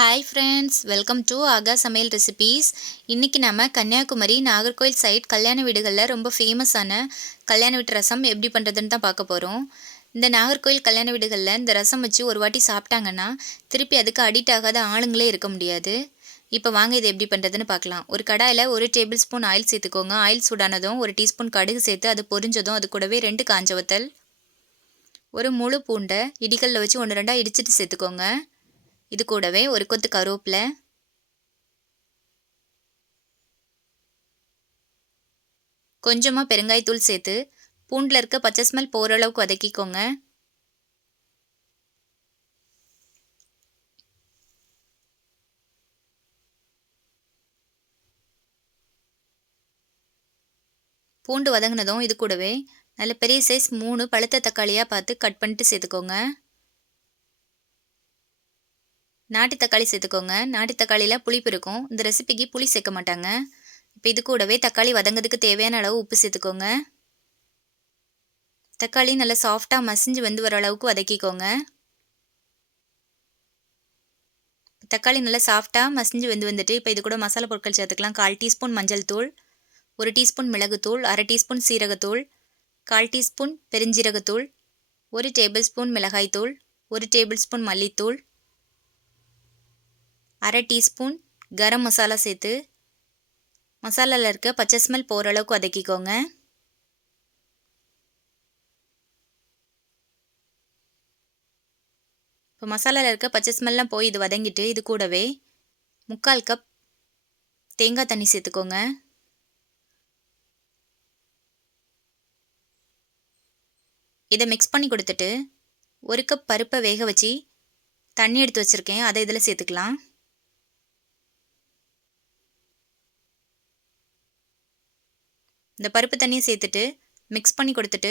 Hi friends welcome to ஆகா சமையல் recipes இன்றைக்கி நம்ம கன்னியாகுமரி நாகர்கோயில் சைட் கல்யாண வீடுகளில் ரொம்ப ஃபேமஸான கல்யாண வீட்டு ரசம் எப்படி பண்ணுறதுன்னு தான் பார்க்க போகிறோம் இந்த நாகர்கோயில் கல்யாண வீடுகளில் இந்த ரசம் வச்சு ஒரு வாட்டி சாப்பிட்டாங்கன்னா திருப்பி அதுக்கு அடிக்ட் ஆகாத ஆளுங்களே இருக்க முடியாது. இப்போ வாங்க இதை எப்படி பண்ணுறதுன்னு பார்க்கலாம். ஒரு கடாயில் ஒரு டேபிள் ஸ்பூன் ஆயில் சேர்த்துக்கோங்க. ஆயில் சூடானதும் ஒரு டீஸ்பூன் கடுகு சேர்த்து அது பொரிஞ்சதும் அது கூடவே ரெண்டு காஞ்ச வத்தல் ஒரு முழு பூண்டை இடிகளில் வச்சு ஒன்று ரெண்டாக இடிச்சிட்டு சேர்த்துக்கோங்க. இது கூடவே ஒரு கொத்து கருவேப்பிலை. கொஞ்சமாக பெருங்காயத்தூள் சேர்த்து பூண்டில் இருக்க பச்சை ஸ்மெல் போகிற அளவுக்கு வதக்கிக்கோங்க. பூண்டு வதங்கினதும் இது கூடவே நல்ல பெரிய சைஸ் மூணு பழுத்த தக்காளியாக பார்த்து கட் பண்ணிட்டு சேர்த்துக்கோங்க. நாட்டு தக்காளி சேர்த்துக்கோங்க. நாட்டு தக்காளியில் புளிப்பு இருக்கும். இந்த ரெசிபிக்கு புளி சேர்க்க மாட்டாங்க. இப்போ இது கூடவே தக்காளி வதங்கிறதுக்கு தேவையான அளவு உப்பு சேர்த்துக்கோங்க. தக்காளி நல்லா சாஃப்டாக மசிஞ்சு வந்து வர அளவுக்கு வதக்கிக்கோங்க. தக்காளி நல்லா சாஃப்டாக மசிஞ்சு வந்து வந்துட்டு இப்போ இது கூட மசாலா பொருட்கள் சேர்த்துக்கலாம். கால் டீஸ்பூன் மஞ்சள் தூள் ஒரு டீஸ்பூன் மிளகுத்தூள் அரை டீஸ்பூன் சீரகத்தூள் கால் டீஸ்பூன் பெருஞ்சீரகத்தூள் ஒரு டேபிள் ஸ்பூன் மிளகாய்த்தூள் ஒரு டேபிள் ஸ்பூன் மல்லித்தூள் அரை டீஸ்பூன் கரம் மசாலா சேர்த்து மசாலாவில் இருக்க பச்சை ஸ்மெல் போகிற அளவுக்கு வதக்கிக்கோங்க. இப்போ மசாலாவில் இருக்க பச்சை ஸ்மெல்லாம் போய் இது வதங்கிட்டு இது கூடவே முக்கால் கப் தேங்காய் தண்ணி சேர்த்துக்கோங்க. இதை மிக்ஸ் பண்ணி கொடுத்துட்டு ஒரு கப் பருப்பை வேக வச்சு தண்ணி எடுத்து வச்சுருக்கேன். அதை இதில் சேர்த்துக்கலாம். இந்த பருப்பு தண்ணியை சேர்த்துட்டு மிக்ஸ் பண்ணி கொடுத்துட்டு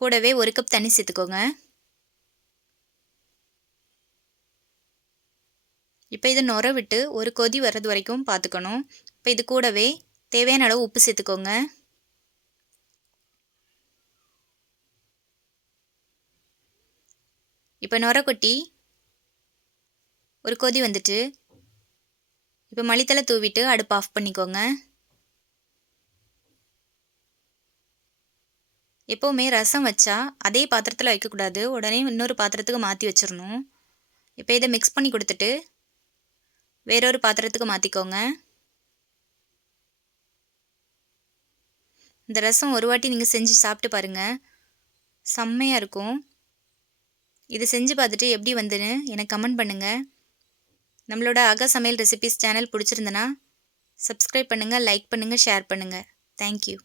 கூடவே ஒரு கப் தண்ணி சேர்த்துக்கோங்க. இப்போ இதை நுர விட்டு ஒரு கொதி வர்றது வரைக்கும் பார்த்துக்கணும் இப்போ இது கூடவே தேவையான அளவு உப்பு சேர்த்துக்கோங்க. இப்போ நுர கொட்டி ஒரு கொதி வந்துட்டு இப்போ மளித்தலை தூவிட்டு அடுப்பு ஆஃப் பண்ணிக்கோங்க. எப்போவுமே ரசம் வச்சா அதே பாத்திரத்தில் வைக்கக்கூடாது. உடனே இன்னொரு பாத்திரத்துக்கு மாற்றி வச்சிடணும் இப்போ இதை மிக்ஸ் பண்ணி கொடுத்துட்டு வேறொரு பாத்திரத்துக்கு மாற்றிக்கோங்க இந்த ரசம் ஒரு வாட்டி நீங்கள் செஞ்சு சாப்பிட்டு பாருங்கள் செம்மையாக இருக்கும். இது செஞ்சு பார்த்துட்டு எப்படி வந்துன்னு எனக்கு கமெண்ட் பண்ணுங்கள் நம்மளோட அக சமையல் ரெசிபிஸ் சேனல் பிடிச்சிருந்தனா சப்ஸ்கிரைப் பண்ணுங்கள் லைக் பண்ணுங்கள் ஷேர் பண்ணுங்கள் தேங்க்யூ